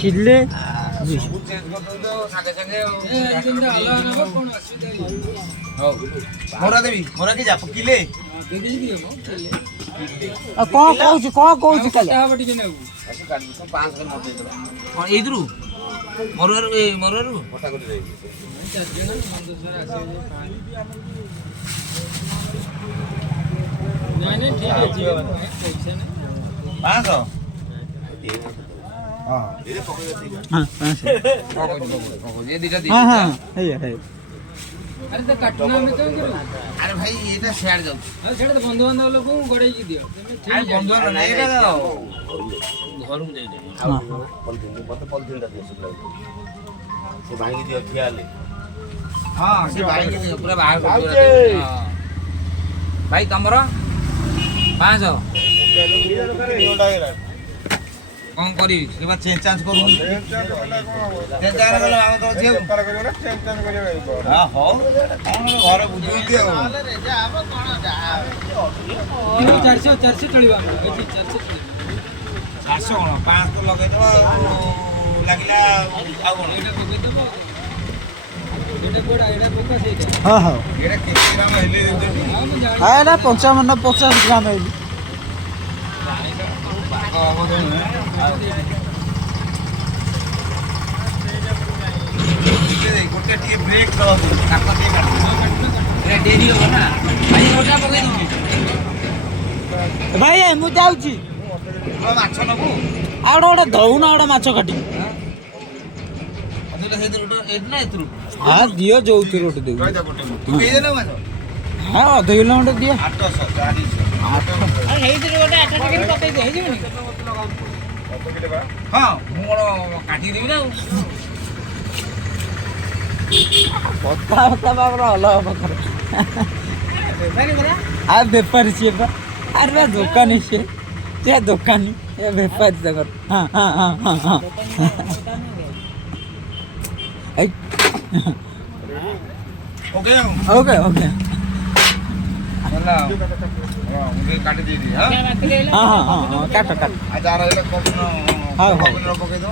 किले मोरा देवी मोरा के जाप किले कौन कहूँ इधरू मरुआरू मरुआरू अरे तो काटना में तो अरे भाई ये तो शेयर जाऊ हां सेटा तो बंधु बांधव लोग गड़े की दियो अरे बंधु बांधव नहीं रे घर में जाई दे पॉलिथिन दा दे सब से भाई दियो खियाले हां से भाई के पूरा बाहर कर दियो हां भाई तमरो 500 कौन करी के बाद चेंज चांस करू चेंज चांस गला हम तो जे कर करियो ना चेंज चांस करियो हां हो कौन घर बुझी दियो रे जा अब कोन जा 400 चलिबा 400 कोन 5 तो लगे तो लागिला आ कोन एटा पके देबो एटा कोडा एटा पका सेटा हां हां एटा केते ग्राम हेले दे हां मैं जान हां ना 55 50 ग्राम है गोटे टी ब्रेक दो काट दे काट डेरी हो ना भाई गोटा पके दू भाई मु जाउची माछ नबू आड़ ओडा दउना ओडा माछो काटी अदले हे दे एट ना एतरू हां दियो जोउती रोट देउ तू के दे ना माछ हां 2 किलोमीटर दियो 800 400 अरे हे दे गोटा 8 टके पके दे हे जेबनी हां मोर काटी देबी ना पत्ता बाबरा हला बकर बेपारी बरा आ बेपारी छे बा अरे दुकानी छे ते दुकानी ए बेपारी जगर हां हां हां हां हां ए ओके ओके ओके चला हां मुझे काट दे दी हां हां हां हां काट काट आ जा रहा कोपन हां कोपन पके दो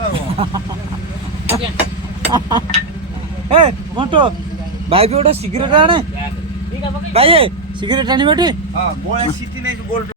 ए मोटो भाई भी ओटा सिगरेट आने भाई सिगरेट आनी बेटी हां गोळे सिटी नहीं गोल्ड